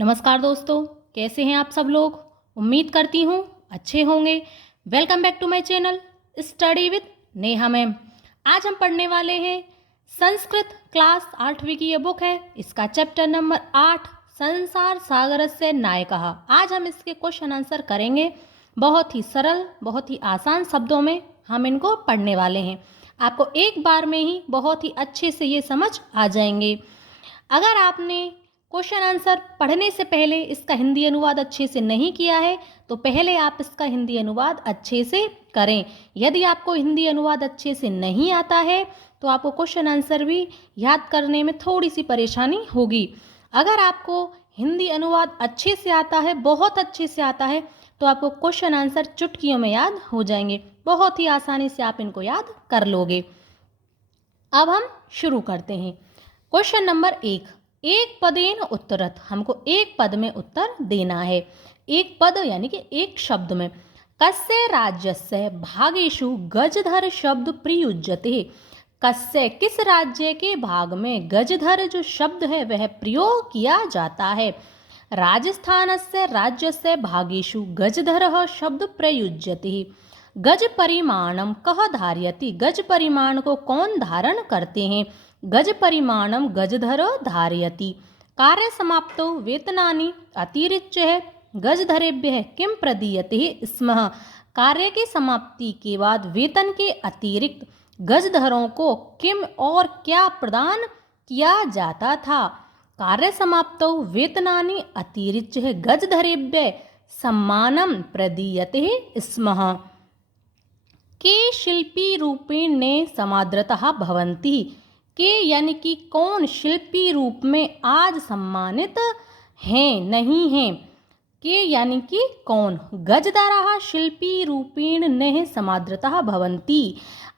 नमस्कार दोस्तों, कैसे हैं आप सब लोग। उम्मीद करती हूँ अच्छे होंगे। Welcome back to my channel study with Neha ma'am. आज हम पढ़ने वाले हैं संस्कृत क्लास 8वीं की ये बुक है। इसका चैप्टर नंबर 8 संसार सागरस्य नायकः। आज हम इसके क्वेश्चन आंसर करेंगे। बहुत ही सरल, बहुत ही आसान शब्दों में हम इनको पढ़ने वाले हैं। आपको एक बार में ही बहुत ही अच्छे से ये समझ आ जाएंगे। अगर आपने क्वेश्चन आंसर पढ़ने से पहले इसका हिंदी अनुवाद अच्छे से नहीं किया है तो पहले आप इसका हिंदी अनुवाद अच्छे से करें। यदि आपको हिंदी अनुवाद अच्छे से नहीं आता है तो आपको क्वेश्चन आंसर भी याद करने में थोड़ी सी परेशानी होगी। अगर आपको हिंदी अनुवाद अच्छे से आता है, बहुत अच्छे से आता है, तो आपको क्वेश्चन आंसर चुटकियों में याद हो जाएंगे। बहुत ही आसानी से आप इनको याद कर लोगे। अब हम शुरू करते हैं। क्वेश्चन नंबर 1, एक पदेन उत्तरत। हमको एक पद में उत्तर देना है। एक पद यानी कि एक शब्द में। कस्य राज्यस्य भागेषु गजधर शब्द प्रयुज्यते। कस्य किस राज्य के भाग में गजधर जो शब्द है वह प्रयोग किया जाता है। राजस्थानस्य राज्यस्य भागेषु गजधरः शब्द प्रयुज्यते। गज परिमाणम कह धारयति। गज परिमाण को कौन धारण करते हैं। गज परिमाणम गजधर धारयति। कार्य समाप्तो वेतनानि अतिरिच्य गजधरेभ्यः किम प्रदीयते स्म। कार्य की समाप्ति के बाद वेतन के अतिरिक्त गजधरों को किम और क्या प्रदान किया जाता था। कार्य समाप्तो वेतनानि अतिरिच्य गजधरेभ्यः सम्मानम प्रदीयते स्म। के शिल्पी रूपेण ने समादृतः भवन्ति। के यानी कि कौन शिल्पी रूप में आज सम्मानित हैं, नहीं हैं। के यानी कि कौन। गजधराः शिल्पी रूपेण न समादृतः भवन्ति।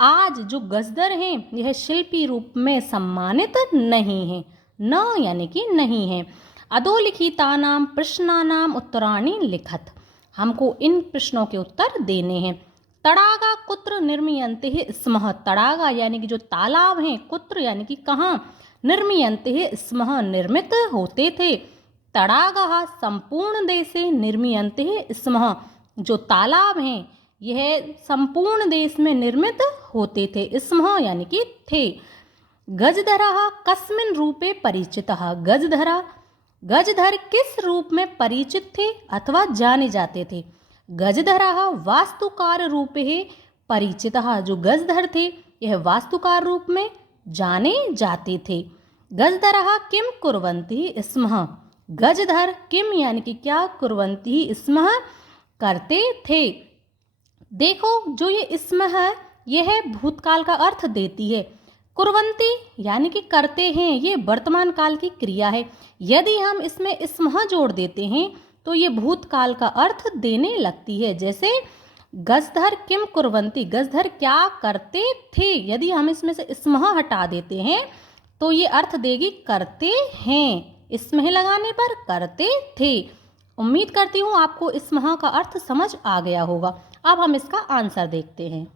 आज जो गजधर हैं यह शिल्पी रूप में सम्मानित नहीं हैं। न यानी कि नहीं है। अधोलिखितानां प्रश्नानां उत्तराणि लिखत। हमको इन प्रश्नों के उत्तर देने हैं। तड़ागा कुत्र निर्मीयन्ते स्म। तड़ागा यानी कि जो तालाब हैं, कुत्र यानी कि कहाँ, निर्मीयन्ते स्म निर्मित होते थे। तड़ागा संपूर्ण देशे निर्मीयन्ते स्म। जो तालाब हैं यह संपूर्ण देश में निर्मित होते थे। स्म यानी कि थे। गजधरः कस्मिन् रूपे परिचितः। गजधर किस रूप में परिचित थे अथवा जाने जाते थे। गजधरः वास्तुकार रूपे परिचितः। जो गजधर थे यह वास्तुकार रूप में जाने जाते थे। गजधरः किम कुर्वन्ति स्म। गजधर किम यानी कि क्या, कुर्वन्ति स्म करते थे। देखो जो ये स्म है यह भूतकाल का अर्थ देती है। कुर्वन्ति यानी कि करते हैं, ये वर्तमान काल की क्रिया है। यदि हम इसमें स्म जोड़ देते हैं तो ये भूतकाल का अर्थ देने लगती है। जैसे गजधर किम कुर्वन्ति, गजधर क्या करते थे। यदि हम इसमें से स्म हटा देते हैं तो ये अर्थ देगी करते हैं। स्म लगाने पर करते थे। उम्मीद करती हूँ आपको स्म का अर्थ समझ आ गया होगा। अब हम इसका आंसर देखते हैं।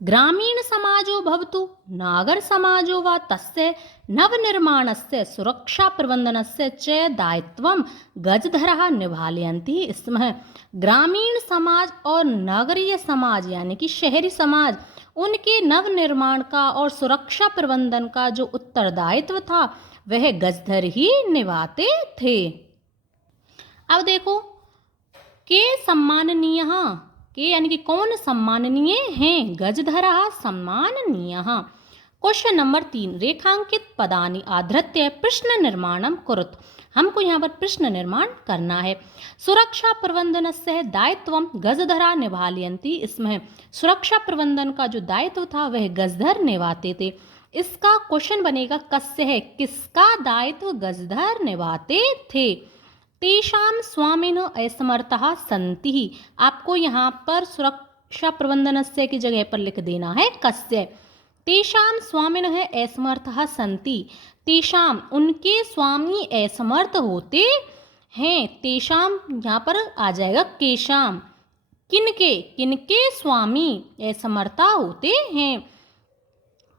ग्रामीण समाजो भवतु नागर समाजो वा तस्य नवनिर्माणस्य सुरक्षा प्रबंधनस्य च दायित्वं गजधरः निभालयन्ति स्म। ग्रामीण समाज और नगरीय समाज यानी कि शहरी समाज, उनके नवनिर्माण का और सुरक्षा प्रबंधन का जो उत्तरदायित्व था वह गजधर ही निभाते थे। अब देखो के सम्माननीय, के यानी कि कौन सम्माननीय हैं। गजधरः सम्माननीय। क्वेश्चन नंबर 3, रेखांकित पदानि आधृत्य प्रश्न निर्माणम कुरुत। हमको यहाँ पर प्रश्न निर्माण करना है। सुरक्षा प्रबंधनस्य दायित्वं गजधरा निभालयन्ति स्म। सुरक्षा प्रबंधन का जो दायित्व था वह गजधर निभाते थे। इसका क्वेश्चन बनेगा कस्य है, किसका दायित्व गजधर निभाते थे। तेषां स्वामिनो असमर्थः सन्ति। आपको यहाँ पर सुरक्षा प्रबंधनस्य की जगह पर लिख देना है कस्य। तेषां स्वामिनो है असमर्थः सन्ति। तेषां उनके स्वामी असमर्थ होते हैं। तेषां यहाँ पर आ जाएगा केषां, किनके, किनके स्वामी असमर्था होते हैं।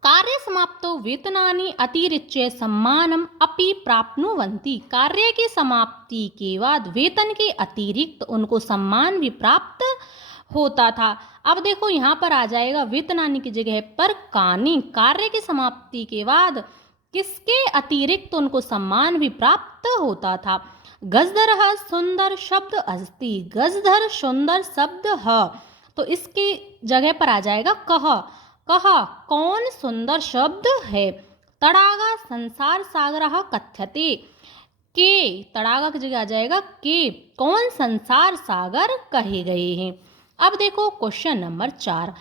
कार्य समाप्तो वेतनानि अतिरिच्य सम्मानम अपि प्राप्नुवन्ति। कार्य की समाप्ति के बाद वेतन के अतिरिक्त उनको सम्मान भी प्राप्त होता था। अब देखो यहाँ पर आ जाएगा वेतनानि की जगह पर कानि। कार्य की समाप्ति के बाद किसके अतिरिक्त उनको सम्मान भी प्राप्त होता था। गजधर सुंदर शब्द अस्ति। गजधर सुंदर शब्द है तो इसकी जगह पर आ जाएगा कह। कहा कौन सुंदर शब्द है। तड़ागा संसार सागर कथ्यते। के तड़ागा की जगह आ जाएगा के कौन संसार सागर कहे गए हैं। अब देखो क्वेश्चन नंबर 4।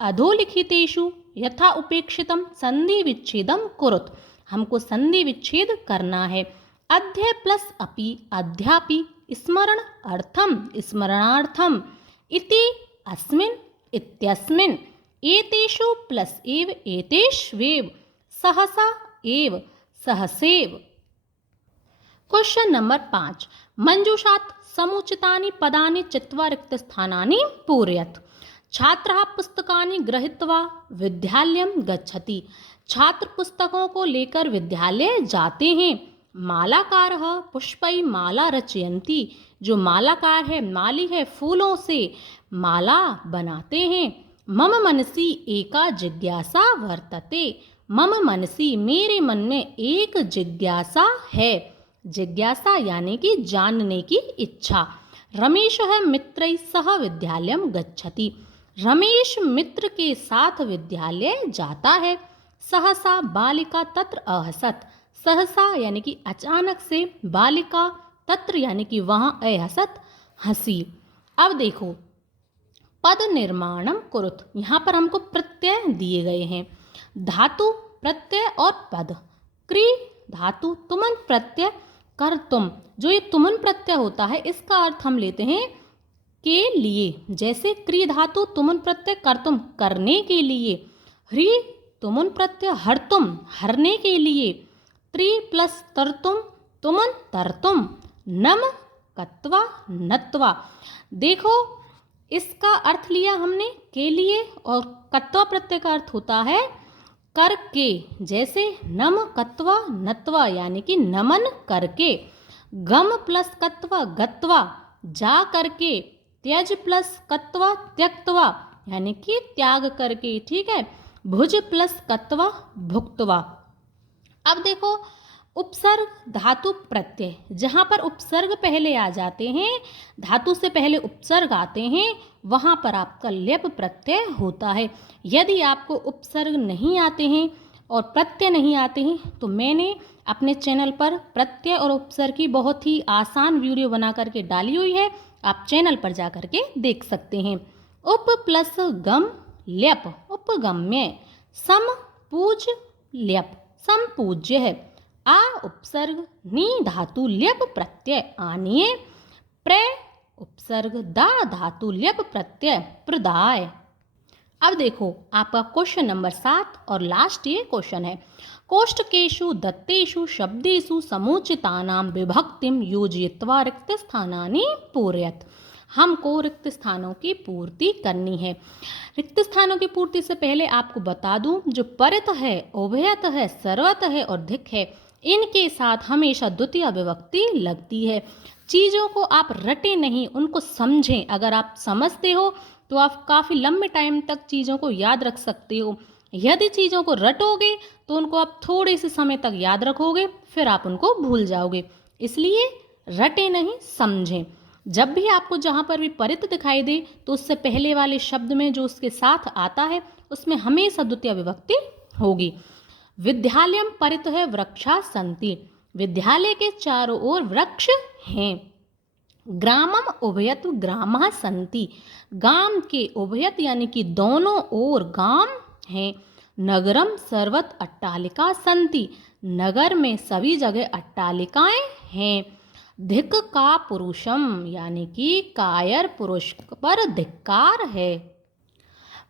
अधोलिखितेषु यथा उपेक्षितम संधि विच्छेदम कुरुत। हमको संधि विच्छेद करना है। अध्य प्लस अपि अध्यापि स्मरण अर्थम स्मरणार्थम इति अस्मिन् इत्यस्मिन् एतेषु प्लस एव एतेष्वेव सहसा एव सहसेव। Question number 5। मंजूषात् समुचितानि पदानि चित्वा रिक्तस्थानानि पूरयत्। छात्रः पुस्तकानि गृहीत्वा विद्यालयं गच्छति। छात्र पुस्तकों को लेकर विद्यालय जाते हैं। मालाकारः पुष्पै माला रचयन्ति। जो मालाकार है माली है फूलों से माला बनाते हैं। मम मनसि एका जिज्ञासा वर्तते। मम मनसि मेरे मन में एक जिज्ञासा है। जिज्ञासा यानी कि जानने की इच्छा। रमेश है मित्रैः सह विद्यालयं गच्छति। रमेश मित्र के साथ विद्यालय जाता है। सहसा बालिका तत्र अहसत। सहसा यानी कि अचानक से, बालिका तत्र यानी कि वहाँ, अहसत हंसी। अब देखो पद निर्माणम कुरुत। यहाँ पर हमको प्रत्यय दिए गए हैं। धातु प्रत्यय और पद। क्री धातु तुमन प्रत्यय कर तुम। जो ये तुमन प्रत्यय होता है इसका अर्थ हम लेते हैं के लिए। जैसे क्री धातु तुमन प्रत्यय कर तुम करने के लिए। ह्री तुमन प्रत्यय हर तुम हरने के लिए। त्रि प्लस तरतुम तुमन तरतुम। नम कत्वा नत्वा। देखो इसका अर्थ लिया हमने के लिए और कत्वा प्रत्यय का अर्थ होता है करके। जैसे नम कत्वा नत्वा यानी कि नमन करके। गम प्लस कत्वा गत्वा जा करके। त्यज प्लस कत्वा त्यक्तवा यानी कि त्याग करके। ठीक है। भुज प्लस कत्वा भुक्तवा। अब देखो उपसर्ग धातु प्रत्यय। जहाँ पर उपसर्ग पहले आ जाते हैं, धातु से पहले उपसर्ग आते हैं, वहाँ पर आपका लेप प्रत्यय होता है। यदि आपको उपसर्ग नहीं आते हैं और प्रत्यय नहीं आते हैं तो मैंने अपने चैनल पर प्रत्यय और उपसर्ग की बहुत ही आसान वीडियो बना करके डाली हुई है। आप चैनल पर जा करके देख सकते हैं। उप प्लस गम लेप उपगम्य। सम पूज लेप समपूज्य है। आ उपसर्ग नी धातु लेप प्रत्यय आनीय। प्र उपसर्ग दा धातु लेप प्रत्यय प्रदाय। अब देखो आपका क्वेश्चन नंबर 7 और लास्ट ये क्वेश्चन है। कोष्ठकेषु दत्तेषु शब्देषु समुचितानां विभक्तिं योजयित्वा रिक्त स्थानानि पूरयत्। हमको रिक्त स्थानों की पूर्ति करनी है। रिक्त स्थानों की पूर्ति से पहले आपको बता दूं, जो परित है, उभयत है, सर्वत है और धिक है, इनके साथ हमेशा द्वितीय विभक्ति लगती है। चीज़ों को आप रटे नहीं, उनको समझें। अगर आप समझते हो तो आप काफ़ी लंबे टाइम तक चीज़ों को याद रख सकते हो। यदि चीज़ों को रटोगे तो उनको आप थोड़े से समय तक याद रखोगे, फिर आप उनको भूल जाओगे। इसलिए रटे नहीं, समझें। जब भी आपको जहाँ पर भी परित दिखाई दे तो उससे पहले वाले शब्द में जो उसके साथ आता है उसमें हमेशा द्वितीय विभक्ति होगी। विद्यालयम परित है वृक्षा सन्ति। विद्यालय के चारों ओर वृक्ष हैं। ग्रामम उभयत ग्रामः सन्ति। गांव के उभयत यानी कि दोनों ओर गांव हैं। नगरम सर्वत अट्टालिका सन्ति। नगर में सभी जगह अट्टालिकाएं हैं। धिक का पुरुषम यानी कि कायर पुरुष पर धिक्कार है।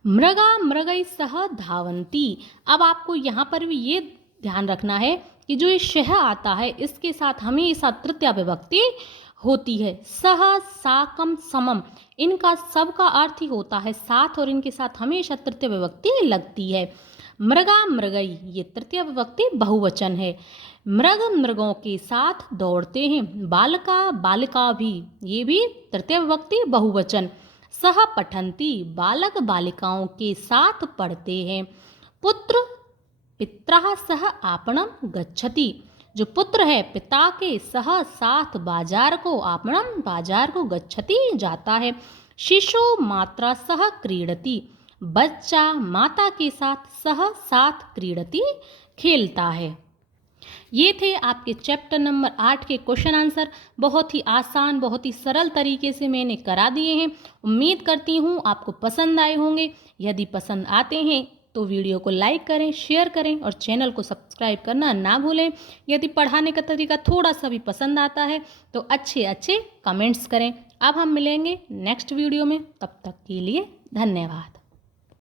मृगा मृगै सह धावन्ति। अब आपको यहाँ पर भी ये ध्यान रखना है कि जो ये शह आता है इसके साथ हमेशा तृतीया विभक्ति होती है। सह, साकम, समम, इनका सबका अर्थ ही होता है साथ और इनके साथ हमेशा तृतीय विभक्ति लगती है। मृगा, मृगई, ये तृतीय विभक्ति बहुवचन है। मृग, मृगों के साथ दौड़ते हैं। बालका, बालिका भी, ये भी तृतीय विभक्ति बहुवचन। सह पठन्ति, बालक बालिकाओं के साथ पढ़ते हैं। पुत्र, पित्रः सह आपणम गच्छति, जो पुत्र है पिता के सह साथ बाजार को, आपणम बाजार को, गच्छति जाता है। शिशु मात्रा सह क्रीडति, बच्चा माता के साथ सह साथ क्रीडति खेलता है। ये थे आपके चैप्टर नंबर 8 के क्वेश्चन आंसर। बहुत ही आसान, बहुत ही सरल तरीके से मैंने करा दिए हैं। उम्मीद करती हूँ आपको पसंद आए होंगे। यदि पसंद आते हैं तो वीडियो को लाइक करें, शेयर करें और चैनल को सब्सक्राइब करना ना भूलें। यदि पढ़ाने का तरीका थोड़ा सा भी पसंद आता है तो अच्छे अच्छे कमेंट्स करें। अब हम मिलेंगे नेक्स्ट वीडियो में, तब तक के लिए धन्यवाद।